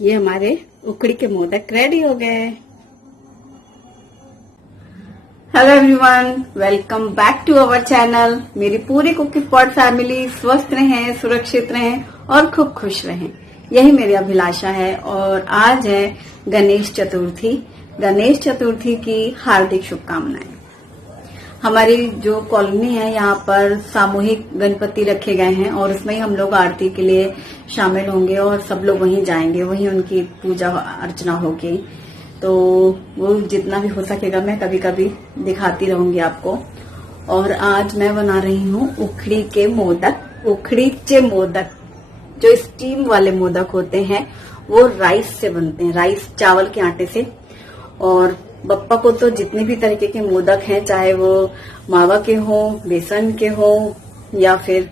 ये हमारे उखड़ी के मोदक रेडी हो गए। Hello everyone, welcome back to our channel. मेरी पूरी कुकी पॉट फैमिली स्वस्थ रहें, सुरक्षित रहें और खूब खुश रहें, यही मेरी अभिलाषा है। और आज है गणेश चतुर्थी। गणेश चतुर्थी की हार्दिक शुभकामनाएं। हमारी जो कॉलोनी है यहाँ पर सामूहिक गणपति रखे गए हैं और उसमें ही हम लोग आरती के लिए शामिल होंगे और सब लोग वहीं जाएंगे, वहीं उनकी पूजा अर्चना होगी। तो वो जितना भी हो सकेगा मैं कभी कभी दिखाती रहूंगी आपको। और आज मैं बना रही हूँ उखड़ी के मोदक, उखड़ीचे मोदक। जो स्टीम वाले मोदक होते हैं वो राइस से बनते हैं, राइस चावल के आटे से। और बप्पा को तो जितने भी तरीके के मोदक हैं, चाहे वो मावा के हों, बेसन के हों या फिर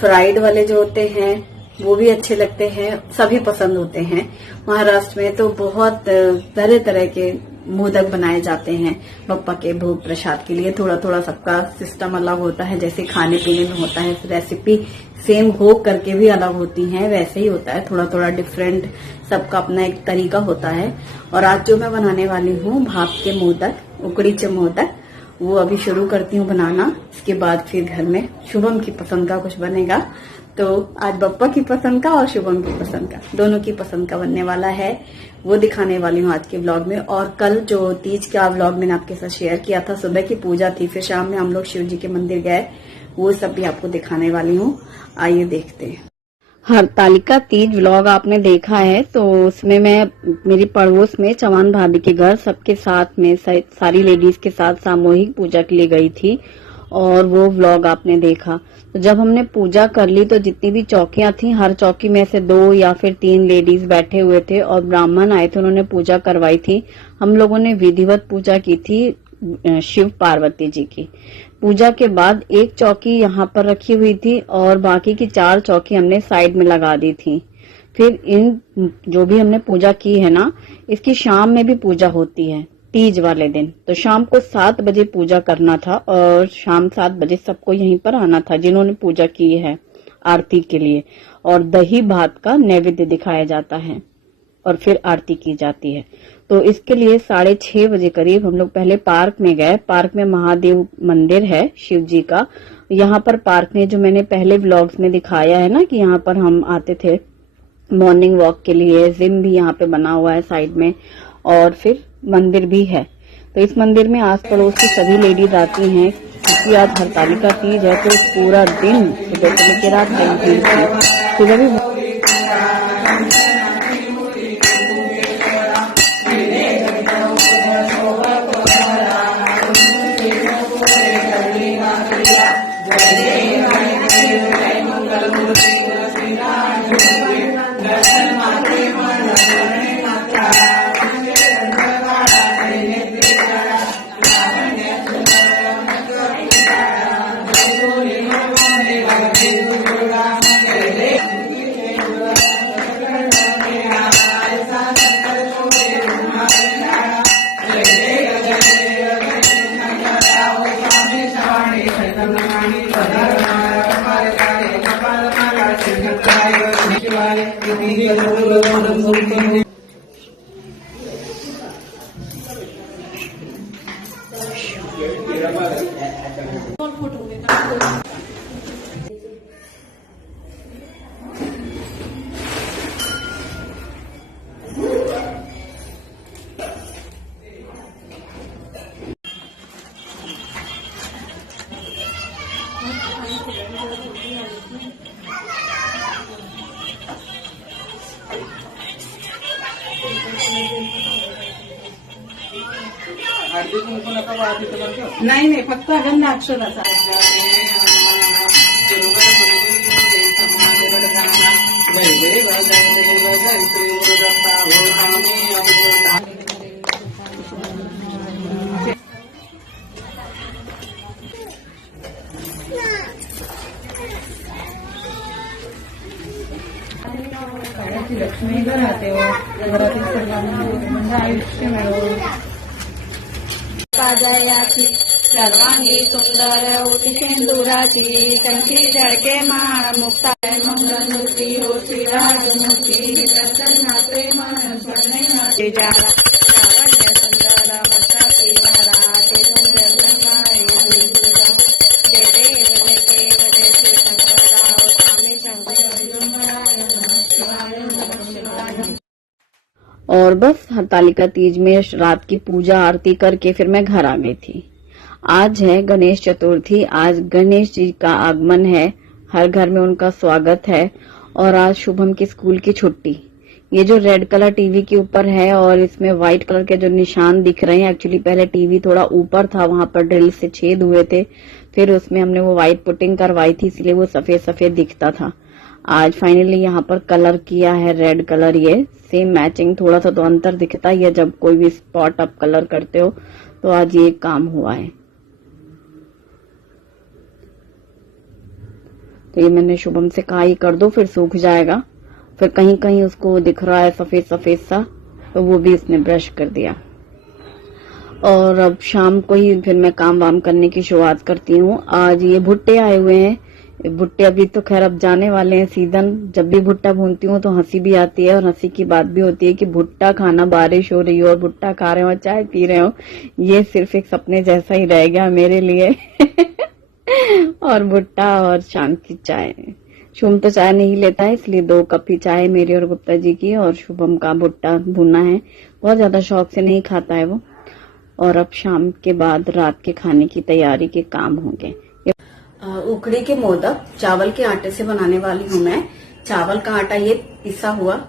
फ्राइड वाले जो होते हैं वो भी अच्छे लगते हैं, सभी पसंद होते हैं। महाराष्ट्र में तो बहुत तरह तरह के मोदक बनाए जाते हैं बप्पा के भोग प्रसाद के लिए। थोड़ा थोड़ा सबका सिस्टम अलग होता है, जैसे खाने पीने में होता है रेसिपी सेम भोग करके भी अलग होती हैं, वैसे ही होता है, थोड़ा थोड़ा डिफरेंट, सबका अपना एक तरीका होता है। और आज जो मैं बनाने वाली हूँ भाप के मोदक, उखड़ीचे मोदक, वो अभी शुरू करती हूँ बनाना। इसके बाद फिर घर में शुभम की पसंद का कुछ बनेगा। तो आज बप्पा की पसंद का और शुभम की पसंद का, दोनों की पसंद का बनने वाला है, वो दिखाने वाली हूँ आज के व्लॉग में। और कल जो तीज का व्लॉग मैंने आपके साथ शेयर किया था, सुबह की पूजा थी, फिर शाम में हम लोग शिव जी के मंदिर गए, वो सब भी आपको दिखाने वाली हूँ। आइए देखते हैं। हरतालिका तीज व्लॉग आपने देखा है, तो उसमें मैं मेरी पड़ोस में चौहान भाभी के घर सबके साथ में सारी लेडीज के साथ सामूहिक पूजा के लिए गई थी और वो व्लॉग आपने देखा। तो जब हमने पूजा कर ली तो जितनी भी चौकियां थी, हर चौकी में से 2 या फिर 3 लेडीज बैठे हुए थे और ब्राह्मण आए थे, उन्होंने पूजा करवाई थी। हम लोगों ने विधिवत पूजा की थी शिव पार्वती जी की। पूजा के बाद एक चौकी यहाँ पर रखी हुई थी और बाकी की 4 चौकी हमने साइड में लगा दी थी। फिर इन जो भी हमने पूजा की है ना, इसकी शाम में भी पूजा होती है तीज वाले दिन। तो शाम को 7 बजे पूजा करना था और शाम 7 बजे सबको यहीं पर आना था जिन्होंने पूजा की है आरती के लिए। और दही भात का नैवेद्य दिखाया जाता है और फिर आरती की जाती है। तो इसके लिए 6:30 बजे करीब हम लोग पहले पार्क में गए। पार्क में महादेव मंदिर है शिव जी का। यहाँ पर पार्क में जो मैंने पहले व्लॉग्स में दिखाया है ना कि यहाँ पर हम आते थे मॉर्निंग वॉक के लिए, जिम भी यहाँ पे बना हुआ है साइड में और फिर मंदिर भी है। तो इस मंदिर में आस पड़ोस की सभी लेडीज आती हैं क्योंकि आज हरतालिका तीज है। तो पूरा दिन सुबह से लेकर रात तक सुबह भी नाही नाही, फक्त अगंध अक्षराचा लक्ष्मी घरात येऊ, घरातील सर्वांना म्हणजे आयुष्य मिळो। पादयाची सर्वांगी सुंदर होती शेंदुराची, कंठी झळके माळ मुक्ता मंगलमूर्ती होती राजमूर्ती, प्रसन्न प्रेम और बस हरतालिका तीज में रात की पूजा आरती करके फिर मैं घर आ गई थी। आज है गणेश चतुर्थी। आज गणेश जी का आगमन है, हर घर में उनका स्वागत है। और आज शुभम की स्कूल की छुट्टी। ये जो रेड कलर टीवी के ऊपर है और इसमें व्हाइट कलर के जो निशान दिख रहे हैं, एक्चुअली पहले टीवी थोड़ा ऊपर था, वहां पर ड्रिल से छेद हुए थे, फिर उसमें हमने वो व्हाइट पुटिंग करवाई थी, इसलिए वो सफेद सफेद दिखता था। आज फाइनली यहाँ पर कलर किया है रेड कलर। ये सेम मैचिंग, थोड़ा सा तो अंतर दिखता ही है जब कोई भी स्पॉट आप कलर करते हो। तो आज ये काम हुआ है। तो ये मैंने शुभम से कहा ये कर दो, फिर सूख जाएगा। फिर कहीं कहीं उसको दिख रहा है सफेद सफेद सा, तो वो भी उसने ब्रश कर दिया। और अब शाम को ही फिर मैं काम वाम करने की शुरुआत करती हूँ। आज ये भुट्टे आए हुए हैं। भुट्टे अभी तो खैर अब जाने वाले हैं सीजन। जब भी भुट्टा भूनती हूँ तो हंसी भी आती है और हंसी की बात भी होती है कि भुट्टा खाना, बारिश हो रही हो और भुट्टा खा रहे हो, चाय पी रहे हो, ये सिर्फ एक सपने जैसा ही रह गया मेरे लिए। और भुट्टा और शाम की चाय। शुभम तो चाय नहीं लेता है, इसलिए 2 कप ही चाय मेरी और गुप्ता जी की, और शुभम का भुट्टा भुना है। बहुत ज्यादा शौक से नहीं खाता है वो। और अब शाम के बाद रात के खाने की तैयारी के काम होंगे। उखड़ी के मोदक चावल के आटे से बनाने वाली हूँ मैं। चावल का आटा ये पिसा हुआ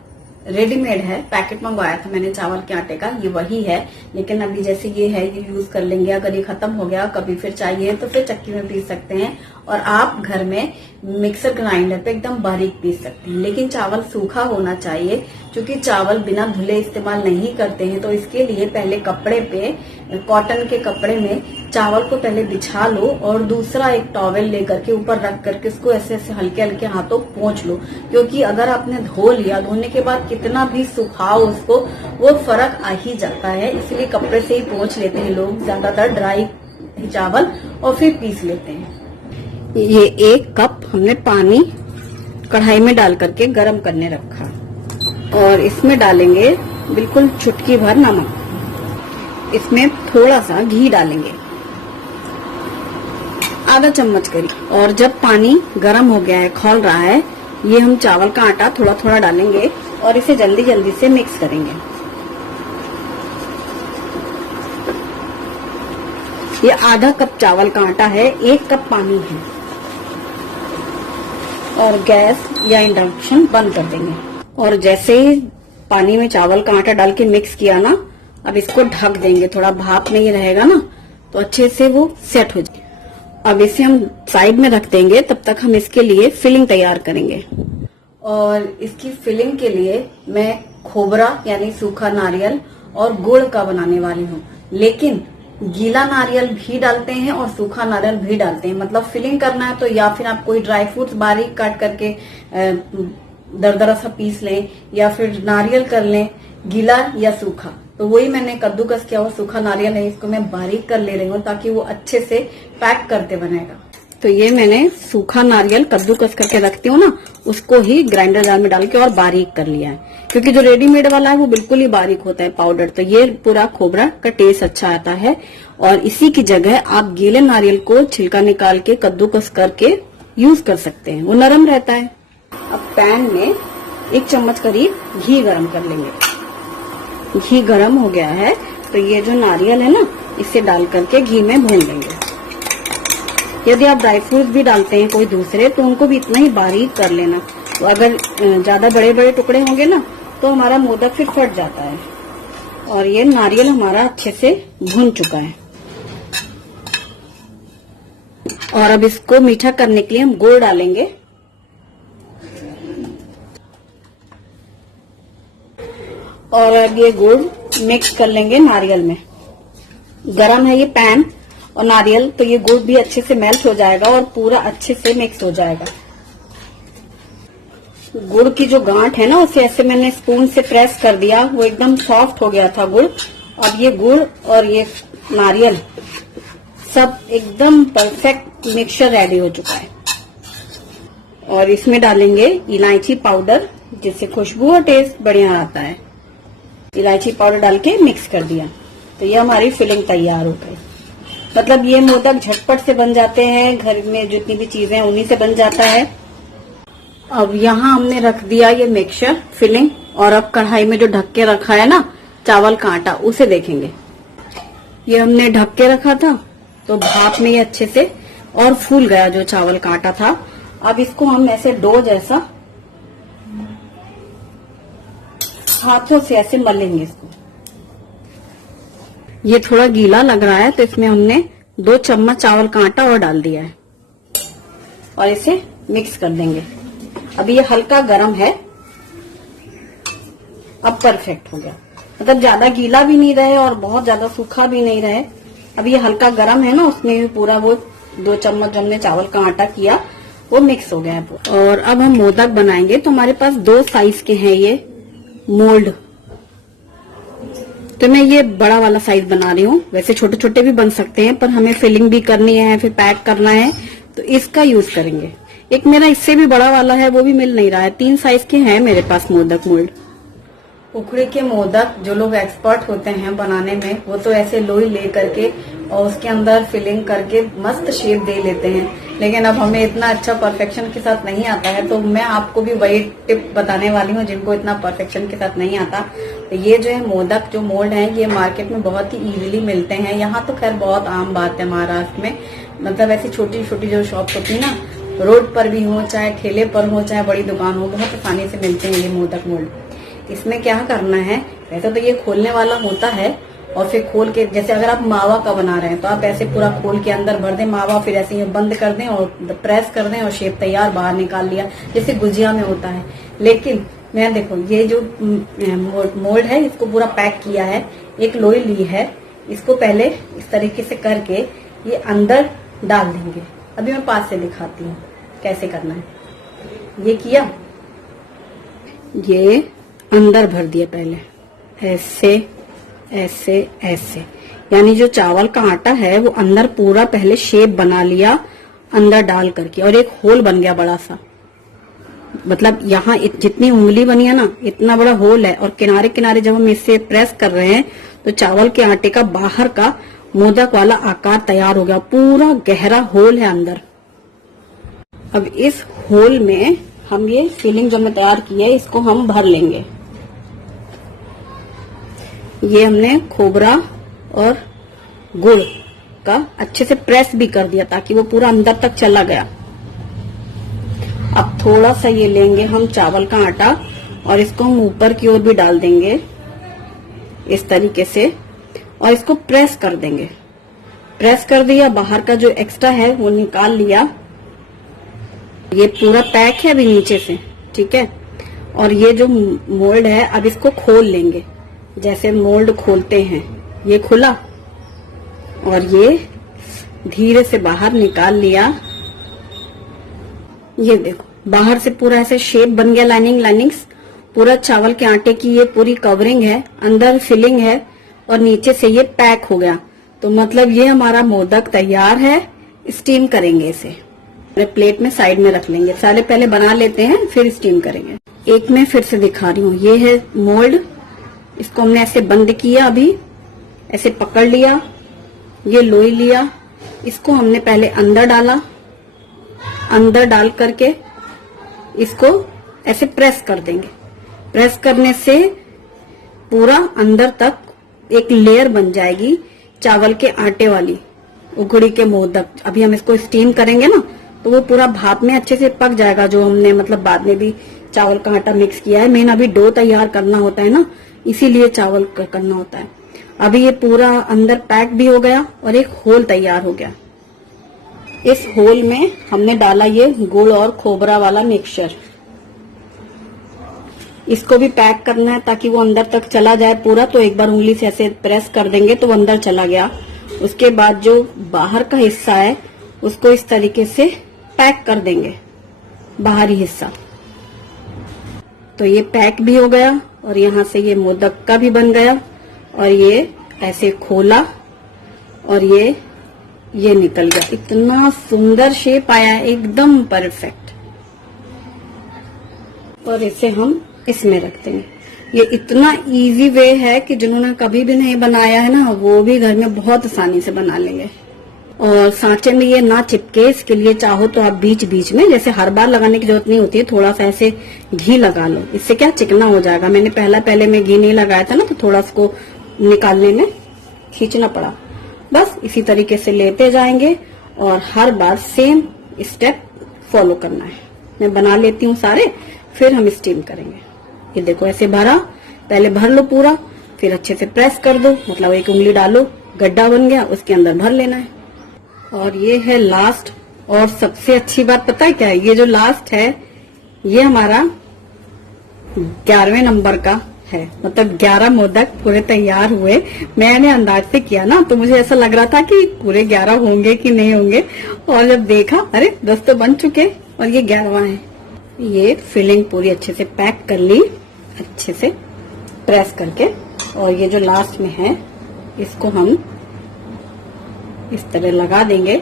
रेडीमेड है, पैकेट मंगवाया था मैंने चावल के आटे का, ये वही है। लेकिन अभी जैसे ये है ये यूज कर लेंगे, अगर ये खत्म हो गया कभी फिर चाहिए तो फिर चक्की में पीस सकते हैं। और आप घर में मिक्सर ग्राइंडर पे एकदम बारीक पीस सकते हैं। लेकिन चावल सूखा होना चाहिए, क्योंकि चावल बिना धुले इस्तेमाल नहीं करते हैं। तो इसके लिए पहले कपड़े पे, कॉटन के कपड़े में चावल को पहले बिछा लो और दूसरा एक टॉवेल लेकर के ऊपर रख करके उसको ऐसे ऐसे हल्के हल्के हाथों पोंछ लो। क्योंकि अगर आपने धो लिया, धोने के बाद कितना भी सुखाओ उसको, वो फर्क आ ही जाता है। इसलिए कपड़े से ही पोंछ लेते हैं लोग ज्यादातर ड्राई चावल, और फिर पीस लेते हैं। ये 1 कप हमने पानी कढ़ाई में डाल करके गरम करने रखा, और इसमें डालेंगे बिल्कुल चुटकी भर नमक। इसमें थोड़ा सा घी डालेंगे, आधा चम्मच करीब। और जब पानी गरम हो गया है, खौल रहा है, ये हम चावल का आटा थोड़ा थोड़ा डालेंगे और इसे जल्दी जल्दी से मिक्स करेंगे। ये आधा कप चावल का आटा है, 1 कप पानी है। और गैस या इंडक्शन बंद कर देंगे। और जैसे ही पानी में चावल का आटा डाल के मिक्स किया ना, अब इसको ढक देंगे। थोड़ा भाप में ये रहेगा ना, तो अच्छे से वो सेट हो जाए। अब इसे हम साइड में रख देंगे, तब तक हम इसके लिए फिलिंग तैयार करेंगे। और इसकी फिलिंग के लिए मैं खोबरा यानी सूखा नारियल और गुड़ का बनाने वाली हूँ। लेकिन गीला नारियल भी डालते हैं और सूखा नारियल भी डालते हैं। मतलब फिलिंग करना है तो या फिर आप कोई ड्राई फ्रूट्स बारीक काट करके दरदरा सा पीस लें, या फिर नारियल कर लें, गीला या सूखा। तो वही मैंने कद्दूकस किया हुआ सूखा नारियल है, इसको मैं बारीक कर ले रही हूँ ताकि वो अच्छे से पैक करते बनेगा। तो ये मैंने सूखा नारियल कद्दूकस करके रखती हूँ ना, उसको ही ग्राइंडर जार में डाल के और बारीक कर लिया है। क्योंकि जो रेडीमेड वाला है वो बिल्कुल ही बारीक होता है पाउडर, तो ये पूरा खोबरा का टेस्ट अच्छा आता है। और इसी की जगह आप गीले नारियल को छिलका निकाल के कद्दूकस करके यूज कर सकते हैं, वो नरम रहता है। अब पैन में 1 चम्मच करीब घी गरम कर लेंगे। घी गरम हो गया है तो ये जो नारियल है ना, इसे डाल करके घी में भून लेंगे। यदि आप ड्राई फ्रूट भी डालते हैं कोई दूसरे, तो उनको भी इतना ही बारीक कर लेना। तो अगर ज्यादा बड़े बड़े टुकड़े होंगे ना, तो हमारा मोदक फिर फट जाता है। और ये नारियल हमारा अच्छे से भून चुका है। और अब इसको मीठा करने के लिए हम गुड़ डालेंगे। और अब ये गुड़ मिक्स कर लेंगे नारियल में। गरम है ये पैन और नारियल, तो ये गुड़ भी अच्छे से मेल्ट हो जाएगा और पूरा अच्छे से मिक्स हो जाएगा। गुड़ की जो गांठ है ना, उसे ऐसे मैंने स्पून से प्रेस कर दिया, वो एकदम सॉफ्ट हो गया था गुड़। अब ये गुड़ और ये नारियल सब एकदम परफेक्ट मिक्सचर रेडी हो चुका है। और इसमें डालेंगे इलायची पाउडर, जिससे खुशबू और टेस्ट बढ़िया आता है। इलायची पाउडर डाल के मिक्स कर दिया। तो ये हमारी फिलिंग तैयार हो गई। मतलब ये मोदक झटपट से बन जाते हैं, घर में जितनी भी चीजें हैं उन्हीं से बन जाता है। अब यहाँ हमने रख दिया ये मिक्सचर फिलिंग, और अब कढ़ाई में जो ढक के रखा है ना चावल का आटा, उसे देखेंगे। ये हमने ढक के रखा था तो भाप में ये अच्छे से और फूल गया जो चावल का आटा था। अब इसको हम ऐसे डो जैसा हाथों से ऐसे मलेंगे इसको। ये थोड़ा गीला लग रहा है तो इसमें हमने 2 चम्मच चावल का आटा और डाल दिया है और इसे मिक्स कर देंगे। अभी ये हल्का गर्म है, अब परफेक्ट हो गया। मतलब ज्यादा गीला भी नहीं रहे और बहुत ज्यादा सूखा भी नहीं रहे। अभी ये हल्का गर्म है ना, उसमें भी पूरा वो 2 चम्मच जो हमने चावल का आटा किया वो मिक्स हो गया है। और अब हम मोदक बनाएंगे। तो हमारे पास 2 साइज के हैं ये मोल्ड। तो मैं ये बड़ा वाला साइज बना रही हूँ। वैसे छोटे छोटे भी बन सकते हैं, पर हमें फिलिंग भी करनी है, फिर पैक करना है, तो इसका यूज करेंगे। एक मेरा इससे भी बड़ा वाला है, वो भी मिल नहीं रहा है। 3 साइज के हैं मेरे पास मोदक मोल्ड। उखड़ी के मोदक जो लोग एक्सपर्ट होते हैं बनाने में, वो तो ऐसे लोई ले करके और उसके अंदर फिलिंग करके मस्त शेप दे लेते हैं। लेकिन अब हमें इतना अच्छा परफेक्शन के साथ नहीं आता है, तो मैं आपको भी वही टिप बताने वाली हूँ जिनको इतना परफेक्शन के साथ नहीं आता। तो ये जो है मोदक जो मोल्ड है, ये मार्केट में बहुत ही इजीली मिलते हैं। यहाँ तो खैर बहुत आम बात है महाराष्ट्र में। मतलब ऐसी छोटी छोटी जो शॉप होती है ना, रोड पर भी हो, चाहे ठेले पर हो, चाहे बड़ी दुकान हो, बहुत आसानी से मिलते हैं ये मोदक मोल्ड। इसमें क्या करना है, वैसे तो ये खोलने वाला होता है, और फिर खोल के, जैसे अगर आप मावा का बना रहे हैं तो आप ऐसे पूरा खोल के अंदर भर दें मावा, फिर ऐसे ही बंद कर दें और प्रेस कर दें और शेप तैयार, बाहर निकाल लिया, जैसे गुजिया में होता है। लेकिन मैं देखो ये जो मोल्ड है इसको पूरा पैक किया है, एक लोई ली है, इसको पहले इस तरीके से करके ये अंदर डाल देंगे। अभी मैं पास से दिखाती हूँ कैसे करना है। ये किया, ये अंदर भर दिया पहले, ऐसे ऐसे ऐसे, यानी जो चावल का आटा है वो अंदर पूरा पहले शेप बना लिया अंदर डाल करके, और एक होल बन गया बड़ा सा। मतलब यहाँ जितनी उंगली बनी है ना, इतना बड़ा होल है, और किनारे किनारे जब हम इससे प्रेस कर रहे हैं तो चावल के आटे का बाहर का मोदक वाला आकार तैयार हो गया। पूरा गहरा होल है अंदर। अब इस होल में हम ये फिलिंग जो हमने तैयार की है इसको हम भर लेंगे। ये हमने खोबरा और गुड़ का अच्छे से प्रेस भी कर दिया ताकि वो पूरा अंदर तक चला गया। अब थोड़ा सा ये लेंगे हम चावल का आटा और इसको हम ऊपर की ओर भी डाल देंगे इस तरीके से, और इसको प्रेस कर देंगे। प्रेस कर दिया, बाहर का जो एक्स्ट्रा है वो निकाल लिया। ये पूरा पैक है अभी नीचे से, ठीक है। और ये जो मोल्ड है अब इसको खोल लेंगे, जैसे मोल्ड खोलते हैं। ये खुला और ये धीरे से बाहर निकाल लिया। ये देखो बाहर से पूरा ऐसे शेप बन गया, लाइनिंग्स पूरा चावल के आटे की ये पूरी कवरिंग है, अंदर फिलिंग है और नीचे से ये पैक हो गया। तो मतलब ये हमारा मोदक तैयार है। स्टीम करेंगे इसे, प्लेट में साइड में रख लेंगे। सारे पहले बना लेते हैं फिर स्टीम करेंगे। एक में फिर से दिखा रही हूँ, ये है मोल्ड, इसको हमने ऐसे बंद किया, अभी ऐसे पकड़ लिया, ये लोई लिया, इसको हमने पहले अंदर डाला, अंदर डाल करके इसको ऐसे प्रेस कर देंगे। प्रेस करने से पूरा अंदर तक एक लेयर बन जाएगी चावल के आटे वाली, उखड़ी के मोदक। अभी हम इसको स्टीम करेंगे ना तो वो पूरा भाप में अच्छे से पक जाएगा, जो हमने मतलब बाद में भी चावल का आटा मिक्स किया है। मेन अभी डो तैयार करना होता है ना, इसीलिए चावल करना होता है। अभी ये पूरा अंदर पैक भी हो गया और एक होल तैयार हो गया। इस होल में हमने डाला ये गुड़ और खोबरा वाला मिक्सचर। इसको भी पैक करना है ताकि वो अंदर तक चला जाए पूरा। तो एक बार उंगली से ऐसे प्रेस कर देंगे तो वो अंदर चला गया। उसके बाद जो बाहर का हिस्सा है उसको इस तरीके से पैक कर देंगे, बाहरी हिस्सा। तो ये पैक भी हो गया और यहाँ से ये मोदक का भी बन गया। और ये ऐसे खोला और ये निकल गया। इतना सुंदर शेप आया है, एकदम परफेक्ट। और इसे हम इसमें रख देंगे। ये इतना इजी वे है कि जिन्होंने कभी भी नहीं बनाया है ना, वो भी घर में बहुत आसानी से बना लेंगे। और सांचे में ये ना चिपके, इसके लिए चाहो तो आप बीच बीच में, जैसे हर बार लगाने की जरूरत नहीं होती है, थोड़ा सा ऐसे घी लगा लो, इससे क्या चिकना हो जाएगा। मैंने पहले में घी नहीं लगाया था ना, तो थोड़ा इसको निकालने में खींचना पड़ा। बस इसी तरीके से लेते जाएंगे और हर बार सेम स्टेप फॉलो करना है। मैं बना लेती हूँ सारे, फिर हम स्टीम करेंगे। ये देखो ऐसे भरा, पहले भर लो पूरा, फिर अच्छे से प्रेस कर दो, मतलब एक उंगली डालो, गड्ढा बन गया, उसके अंदर भर लेना है। और ये है लास्ट, और सबसे अच्छी बात पता है क्या है? ये जो लास्ट है ये हमारा 11वें नंबर का है, मतलब 11 मोदक पूरे तैयार हुए। मैंने अंदाज से किया ना, तो मुझे ऐसा लग रहा था कि पूरे 11 होंगे कि नहीं होंगे, और जब देखा अरे 10 तो बन चुके और ये 11वां है। ये फिलिंग पूरी अच्छे से पैक कर ली, अच्छे से प्रेस करके, और ये जो लास्ट में है इसको हम इस तरह लगा देंगे।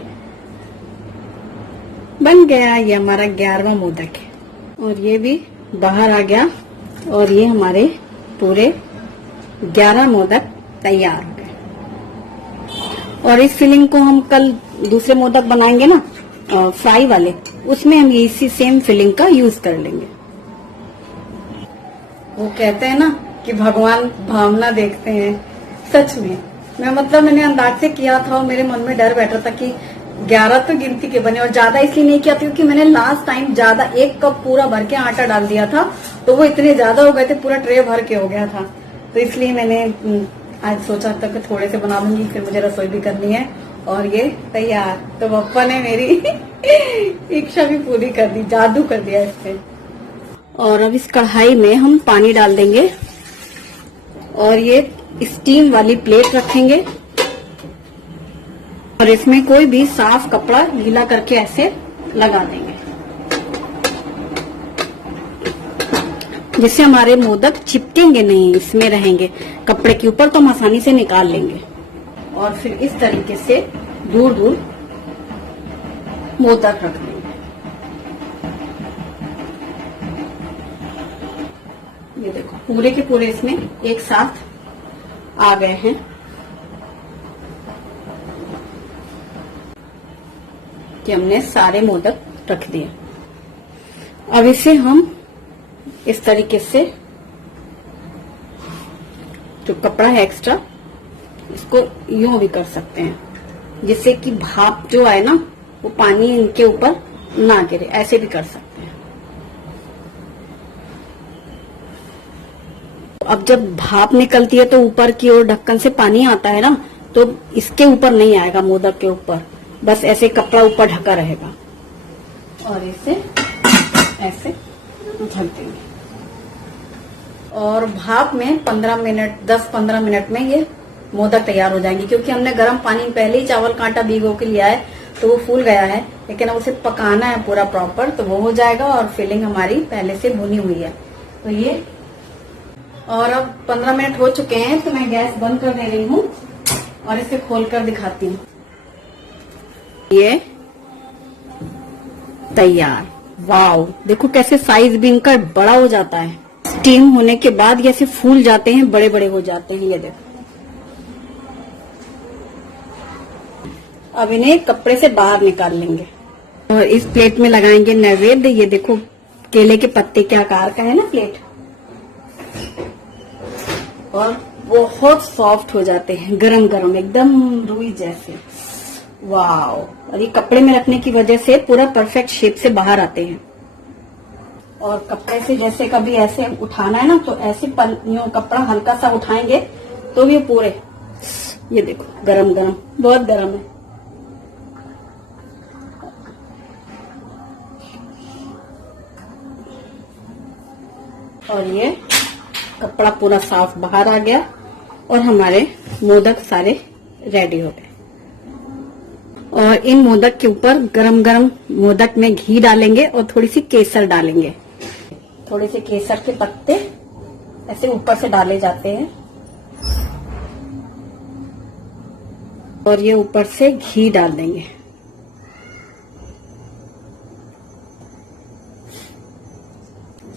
बन गया, ये हमारा 11वां मोदक है। और ये भी बाहर आ गया, और ये हमारे पूरे 11 मोदक तैयार हो गए। और इस फिलिंग को हम कल दूसरे मोदक बनाएंगे ना, फ्राई वाले, उसमें हम इसी सेम फिलिंग का यूज कर लेंगे। वो कहते हैं ना कि भगवान भावना देखते हैं, सच में मैंने अंदाज से किया था, और मेरे मन में डर बैठा था कि 11 तो गिनती के बने, और ज्यादा इसलिए नहीं किया था क्योंकि मैंने लास्ट टाइम ज्यादा 1 कप पूरा भर के आटा डाल दिया था, तो वो इतने ज्यादा हो गए थे, पूरा ट्रे भर के हो गया था। तो इसलिए मैंने आज सोचा था कि थोड़े से बना लूंगी, फिर मुझे रसोई भी करनी है। और ये तैयार, तो पप्पा ने मेरी इच्छा भी पूरी कर दी, जादू कर दिया इससे। और अब इस कढ़ाई में हम पानी डाल देंगे, और ये स्टीम वाली प्लेट रखेंगे, और इसमें कोई भी साफ कपड़ा गीला करके ऐसे लगा देंगे, जिससे हमारे मोदक चिपकेंगे नहीं, इसमें रहेंगे कपड़े के ऊपर, तो हम आसानी से निकाल लेंगे। और फिर इस तरीके से दूर दूर मोदक रख देंगे। ये देखो पूरे के पूरे इसमें एक साथ आ गए हैं। कि हमने सारे मोदक रख दिए। अब इसे हम इस तरीके से, जो कपड़ा है एक्स्ट्रा, इसको यूं भी कर सकते हैं, जिससे कि भाप जो आए ना, वो पानी इनके ऊपर ना गिरे, ऐसे भी कर सकते हैं। अब जब भाप निकलती है तो ऊपर की ओर ढक्कन से पानी आता है ना, तो इसके ऊपर नहीं आएगा, मोदक के ऊपर, बस ऐसे कपड़ा ऊपर ढका रहेगा। और इसे ऐसे ढक देंगे, और भाप में 10-15 मिनट में ये मोदक तैयार हो जाएंगे। क्योंकि हमने गर्म पानी में पहले ही चावल का आटा भिगो के लिया है, तो वो फूल गया है, लेकिन अब उसे पकाना है पूरा प्रॉपर, तो वो हो जाएगा। और फिलिंग हमारी पहले से भुनी हुई है, तो ये। और अब 15 मिनट हो चुके हैं, तो मैं गैस बंद कर दे रही हूँ और इसे खोलकर दिखाती हूँ। ये तैयार। वाव, देखो कैसे साइज भी इनका बड़ा हो जाता है। स्टीम होने के बाद ये ऐसे फूल जाते हैं, बड़े बड़े हो जाते हैं। ये देखो, अब इन्हें कपड़े से बाहर निकाल लेंगे और इस प्लेट में लगाएंगे नैवेद्य। ये देखो केले के पत्ते के आकार का है ना प्लेट, और बहुत सॉफ्ट हो जाते हैं, गरम गरम एकदम रुई जैसे। वाव, और ये कपड़े में रखने की वजह से पूरा परफेक्ट शेप से बाहर आते हैं। और कपड़े से जैसे कभी ऐसे उठाना है ना, तो ऐसे यूं कपड़ा हल्का सा उठाएंगे तो ये पूरे, ये देखो गरम गरम, बहुत गरम है। और ये कपड़ा पूरा साफ बाहर आ गया, और हमारे मोदक सारे रेडी हो गए। और इन मोदक के ऊपर गरम गरम मोदक में घी डालेंगे और थोड़ी सी केसर डालेंगे। थोड़े से केसर के पत्ते ऐसे ऊपर से डाले जाते हैं, और ये ऊपर से घी डाल देंगे।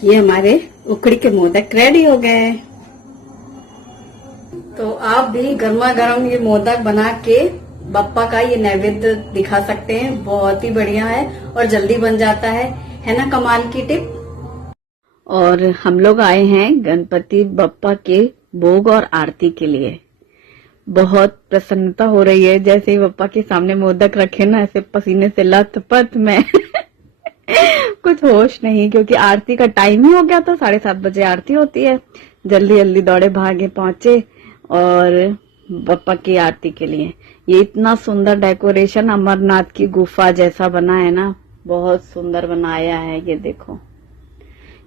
ये हमारे उखड़ी के मोदक रेडी हो गए। तो आप भी गर्मा गर्म ये मोदक बना के बप्पा का ये नैवेद्य दिखा सकते हैं। बहुत ही बढ़िया है और जल्दी बन जाता है ना कमाल की टिप। और हम लोग आए हैं गणपति बप्पा के भोग और आरती के लिए। बहुत प्रसन्नता हो रही है, जैसे ही बप्पा के सामने मोदक रखे ना ऐसे पसीने से लथपथ में कुछ होश नहीं, क्योंकि आरती का टाइम ही हो गया था। 7:30 बजे आरती होती है। जल्दी जल्दी दौड़े भागे पहुंचे और बप्पा की आरती के लिए। ये इतना सुंदर डेकोरेशन अमरनाथ की गुफा जैसा बना है ना, बहुत सुंदर बनाया है। ये देखो,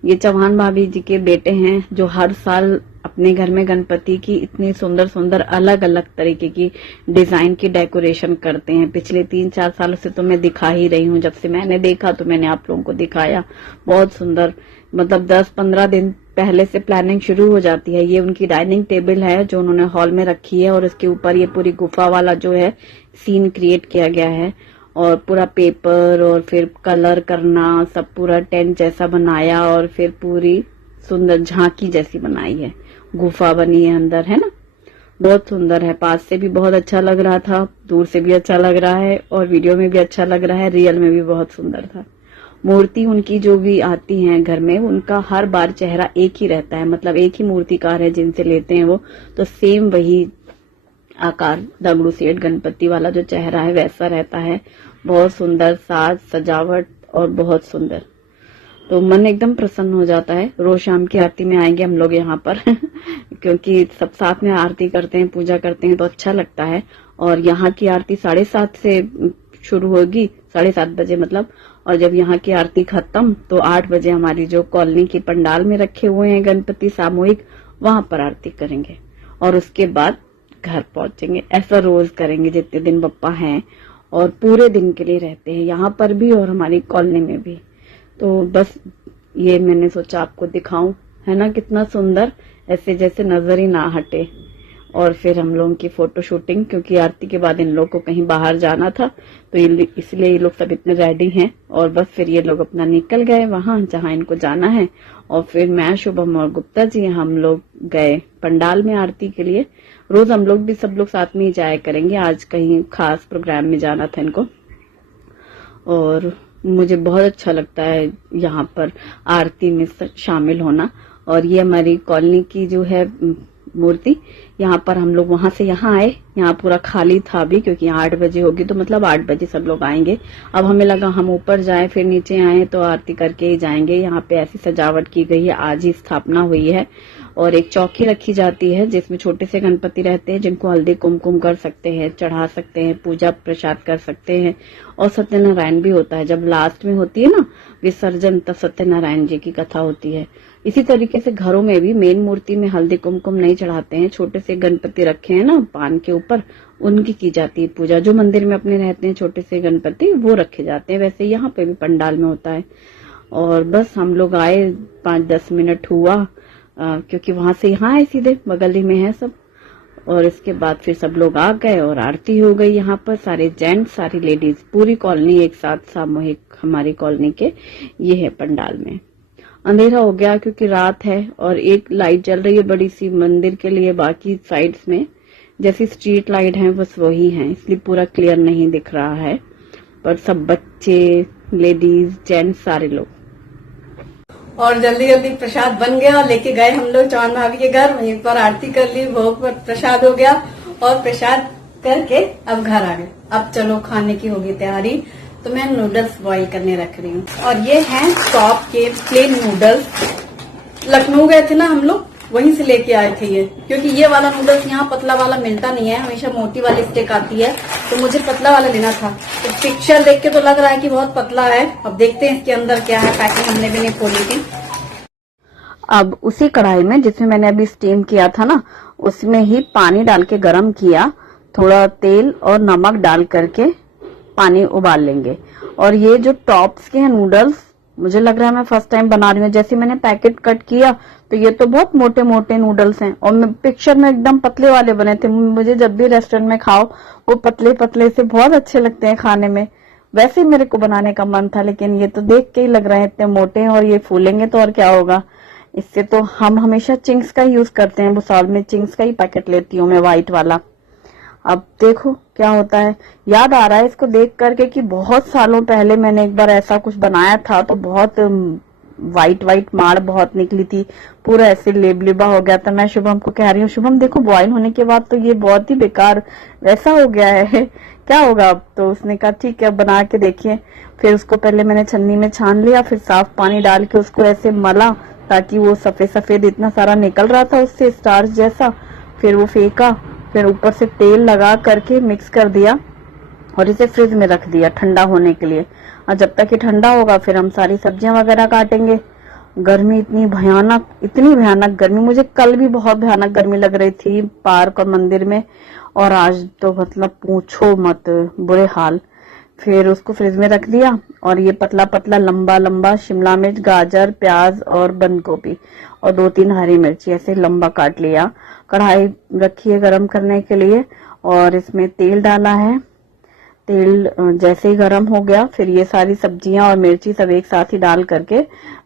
ये चौहान भाभी जी के बेटे हैं जो हर साल अपने घर में गणपति की इतनी सुंदर सुंदर अलग अलग तरीके की डिजाइन की डेकोरेशन करते हैं। पिछले 3-4 सालों से तो मैं दिखा ही रही हूँ। जब से मैंने देखा तो मैंने आप लोगों को दिखाया। बहुत सुंदर, मतलब 10-15 दिन पहले से प्लानिंग शुरू हो जाती है। ये उनकी डाइनिंग टेबल है जो उन्होंने हॉल में रखी है और इसके ऊपर ये पूरी गुफा वाला जो है सीन क्रिएट किया गया है और पूरा पेपर और फिर कलर करना, सब पूरा टेंट जैसा बनाया और फिर पूरी सुंदर झांकी जैसी बनाई है। गुफा बनी है अंदर, है ना, बहुत सुंदर है। पास से भी बहुत अच्छा लग रहा था, दूर से भी अच्छा लग रहा है और वीडियो में भी अच्छा लग रहा है, रियल में भी बहुत सुंदर था। मूर्ति उनकी जो भी आती हैं घर में, उनका हर बार चेहरा एक ही रहता है, मतलब एक ही मूर्तिकार है जिनसे लेते हैं वो, तो सेम वही आकार दगड़ू सेठ गणपति वाला जो चेहरा है वैसा रहता है। बहुत सुंदर साज सजावट और बहुत सुंदर, तो मन एकदम प्रसन्न हो जाता है। रोज शाम की आरती में आएंगे हम लोग यहाँ पर क्योंकि सब साथ में आरती करते हैं, पूजा करते हैं, तो अच्छा लगता है। और यहाँ की आरती 7:30 से शुरू होगी, 7:30 बजे मतलब, और जब यहाँ की आरती खत्म तो 8 बजे हमारी जो कॉलोनी की पंडाल में रखे हुए हैं गणपति सामूहिक, वहां पर आरती करेंगे और उसके बाद घर पहुंचेंगे। ऐसा रोज करेंगे जितने दिन बप्पा हैं, और पूरे दिन के लिए रहते हैं यहाँ पर भी और हमारी कॉलोनी में भी। तो बस ये मैंने सोचा आपको दिखाऊं, है ना, कितना सुंदर, ऐसे जैसे नजर ही ना हटे। और फिर हम लोगों की फोटो शूटिंग, क्योंकि आरती के बाद इन लोग को कहीं बाहर जाना था तो इसलिए ये लोग सब इतने रेडी हैं। और बस फिर ये लोग अपना निकल गए वहां जहां इनको जाना है, और फिर मैं, शुभम और गुप्ता जी हम लोग गए पंडाल में आरती के लिए। रोज हम लोग भी सब लोग साथ में ही जाया करेंगे, आज कहीं खास प्रोग्राम में जाना था इनको। और मुझे बहुत अच्छा लगता है यहाँ पर आरती में शामिल होना। और ये हमारी कॉलोनी की जो है मूर्ति, यहाँ पर हम लोग वहां से यहाँ आए, यहाँ पूरा खाली था अभी, क्योंकि 8 बजे होगी तो मतलब 8 बजे सब लोग आएंगे। अब हमें लगा हम ऊपर जाएं फिर नीचे आए तो आरती करके ही जाएंगे। यहाँ पे ऐसी सजावट की गई है, आज ही स्थापना हुई है। और एक चौकी रखी जाती है जिसमें छोटे से गणपति रहते हैं जिनको हल्दी कुमकुम कर सकते हैं, चढ़ा सकते हैं, पूजा प्रसाद कर सकते हैं। और सत्यनारायण भी होता है, जब लास्ट में होती है ना विसर्जन, तब सत्यनारायण जी की कथा होती है। इसी तरीके से घरों में भी मेन मूर्ति में हल्दी कुमकुम नहीं चढ़ाते हैं, छोटे से गणपति रखे हैं ना पान के ऊपर, उनकी की जाती है पूजा। जो मंदिर में अपने रहते हैं छोटे से गणपति, वो रखे जाते हैं। वैसे यहाँ पे भी पंडाल में होता है। और बस हम लोग आए, 5-10 मिनट हुआ, क्योंकि वहां से यहाँ आए, सीधे बगल ही में है सब। और इसके बाद फिर सब लोग आ गए और आरती हो गई। यहाँ पर सारे जेंट्स, सारी लेडीज, पूरी कॉलोनी एक साथ सामूहिक हमारी कॉलोनी के ये है पंडाल में। अंधेरा हो गया क्योंकि रात है और एक लाइट जल रही है बड़ी सी मंदिर के लिए, बाकी साइड्स में जैसी स्ट्रीट लाइट है बस वही है, इसलिए पूरा क्लियर नहीं दिख रहा है। पर सब बच्चे, लेडीज, जेंट्स, सारे लोग। और जल्दी जल्दी प्रसाद बन गया, लेके गए हम लोग चौहान भाभी के घर, वहीं पर आरती कर ली, भोग पर प्रसाद हो गया और प्रसाद करके अब घर आ गए। अब चलो खाने की होगी तैयारी, तो मैं नूडल्स बॉईल करने रख रही हूँ। और ये हैं टॉप के प्लेन नूडल्स। लखनऊ गए थे ना हम लोग, वहीं से लेके आए थे ये, क्योंकि ये वाला नूडल्स यहाँ पतला वाला मिलता नहीं है, हमेशा मोटी वाली स्टिक आती है, तो मुझे पतला वाला लेना था। तो पिक्चर देख के तो लग रहा है कि बहुत पतला है, अब देखते हैं इसके अंदर क्या है। पैकिंग हमने भी नहीं खोली थी। अब उसी कढ़ाई में जिसमें मैंने अभी स्टीम किया था ना, उसमें ही पानी डाल के गरम किया, थोड़ा तेल और नमक डाल करके पानी उबाल लेंगे। और ये जो टॉप्स के हैं नूडल्स, मुझे लग रहा है मैं फर्स्ट टाइम बना रही हूँ। जैसे मैंने पैकेट कट किया तो ये तो बहुत मोटे मोटे नूडल्स हैं और पिक्चर में एकदम पतले वाले बने थे। मुझे जब भी रेस्टोरेंट में खाओ वो पतले पतले से बहुत अच्छे लगते हैं खाने में, वैसे मेरे को बनाने का मन था, लेकिन ये तो देख के ही लग रहे हैं इतने मोटे हैं और ये फूलेंगे तो और क्या होगा। इससे तो हम हमेशा चिंग्स का ही यूज करते हैं, भुसावल में चिंग्स का ही पैकेट लेती हूँ मैं, व्हाइट वाला। अब देखो क्या होता है। याद आ रहा है इसको देख करके कि बहुत सालों पहले मैंने एक बार ऐसा कुछ बनाया था, तो बहुत वाइट वाइट माड़ बहुत निकली थी, पूरा ऐसे लेबलेबा हो गया था। मैं शुभम को कह रही हूँ, शुभम देखो बॉईल होने के बाद तो ये बहुत ही बेकार वैसा हो गया है, क्या होगा अब। तो उसने कहा ठीक है बना के देखिए। फिर उसको पहले मैंने छन्नी में छान लिया, फिर साफ पानी डाल के उसको ऐसे मला, ताकि वो सफेद सफेद इतना सारा निकल रहा था उससे स्टार्च जैसा। फिर वो फेंका, फिर ऊपर से तेल लगा करके मिक्स कर दिया और इसे फ्रिज में रख दिया ठंडा होने के लिए। और जब तक ये ठंडा होगा फिर हम सारी सब्जियां वगैरह काटेंगे। गर्मी इतनी भयानक गर्मी, मुझे कल भी बहुत भयानक गर्मी लग रही थी पार्क और मंदिर में, और आज तो मतलब पूछो मत, बुरे हाल। फिर उसको फ्रिज में रख दिया और ये पतला पतला लंबा लंबा शिमला मिर्च, गाजर, प्याज और बंद गोभी और 2-3 हरी मिर्ची ऐसे लंबा काट लिया। कढ़ाई रखी है गरम करने के लिए और इसमें तेल डाला है। तेल जैसे ही गरम हो गया फिर ये सारी सब्जियां और मिर्ची सब एक साथ ही डाल करके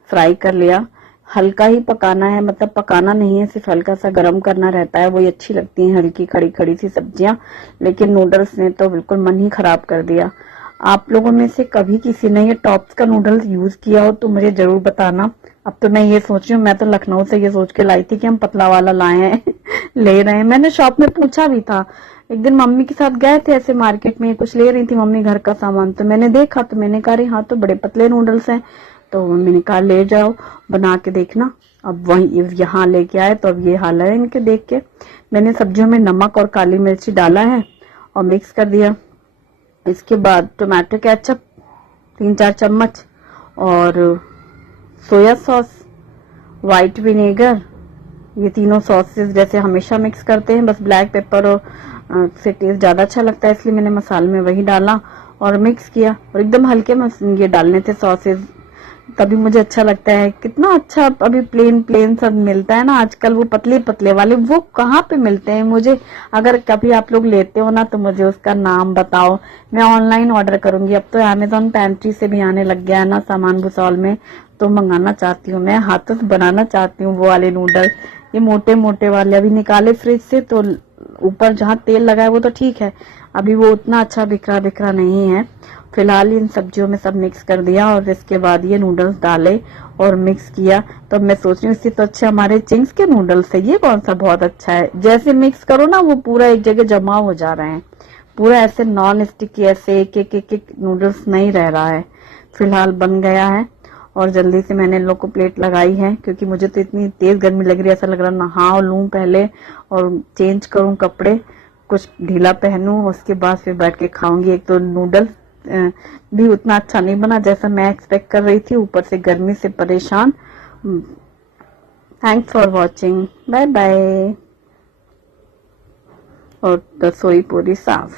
फ्राई कर लिया। हल्का ही पकाना है, मतलब पकाना नहीं है, सिर्फ हल्का सा गरम करना रहता है, वही अच्छी लगती हैं हल्की खड़ी खड़ी सी सब्जियां। लेकिन नूडल्स ने तो बिल्कुल मन ही खराब कर दिया। आप लोगों में से कभी किसी ने ये टॉप्स का नूडल्स यूज किया हो तो मुझे जरूर बताना। अब तो मैं ये सोच रही हूँ, मैं तो लखनऊ से ये सोच के लाई थी कि हम पतला वाला लाए हैं ले रहे हैं। मैंने शॉप में पूछा भी था, एक दिन मम्मी के साथ गए थे ऐसे मार्केट में, कुछ ले रही थी मम्मी घर का सामान, तो मैंने देखा तो मैंने कहा हाँ तो बड़े पतले नूडल्स हैं। तो मम्मी ने कहा ले जाओ बना के देखना। अब वही यहाँ लेके आए तो अब ये हाल है इनके देख के। मैंने सब्जियों में नमक और काली मिर्ची डाला है और मिक्स कर दिया। इसके बाद टोमेटो केचप 3-4 चम्मच और सोया सॉस, व्हाइट विनेगर, ये तीनों सॉसेस जैसे हमेशा मिक्स करते हैं, बस ब्लैक पेपर और से टेस्ट ज्यादा अच्छा लगता है इसलिए मैंने मसाले में वही डाला और मिक्स किया। और एकदम हल्के में ये डालने थे सॉसेस, तभी मुझे अच्छा लगता है। कितना अच्छा अभी प्लेन प्लेन सब मिलता है ना आजकल, वो पतले पतले वाले वो कहाँ पे मिलते हैं। मुझे अगर कभी आप लोग लेते हो ना तो मुझे उसका नाम बताओ, मैं ऑनलाइन ऑर्डर करूंगी। अब तो अमेजोन पैंट्री से भी आने लग गया है ना सामान भुसावल में, तो मंगाना चाहती हूँ, मैं हाथों से बनाना चाहती हूँ वो वाले नूडल। ये मोटे मोटे वाले अभी निकाले फ्रिज से, तो ऊपर जहाँ तेल लगा है वो तो ठीक है, अभी वो उतना अच्छा बिखरा बिखरा नहीं है। फिलहाल इन सब्जियों में सब मिक्स कर दिया और इसके बाद ये नूडल्स डाले और मिक्स किया। तो मैं सोच रही हूँ इससे तो अच्छे हमारे चिंग्स के नूडल्स है, ये कौन सा बहुत अच्छा है। जैसे मिक्स करो ना वो पूरा एक जगह जमा हो जा रहे हैं, पूरा ऐसे नॉन स्टिकी ऐसे एक एक एक, एक नूडल्स नहीं रह रहा है। फिलहाल बन गया है और जल्दी से मैंने इन लोग को प्लेट लगाई है, क्योंकि मुझे तो इतनी तेज गर्मी लग रही है, ऐसा लग रहा नहा लूं पहले और चेंज करूं कपड़े, कुछ ढीला पहनूं, उसके बाद फिर बैठ के खाऊंगी। एक तो नूडल्स भी उतना अच्छा नहीं बना जैसा मैं एक्सपेक्ट कर रही थी, ऊपर से गर्मी से परेशान। Thanks for watching, bye bye. और रसोई पूरी साफ।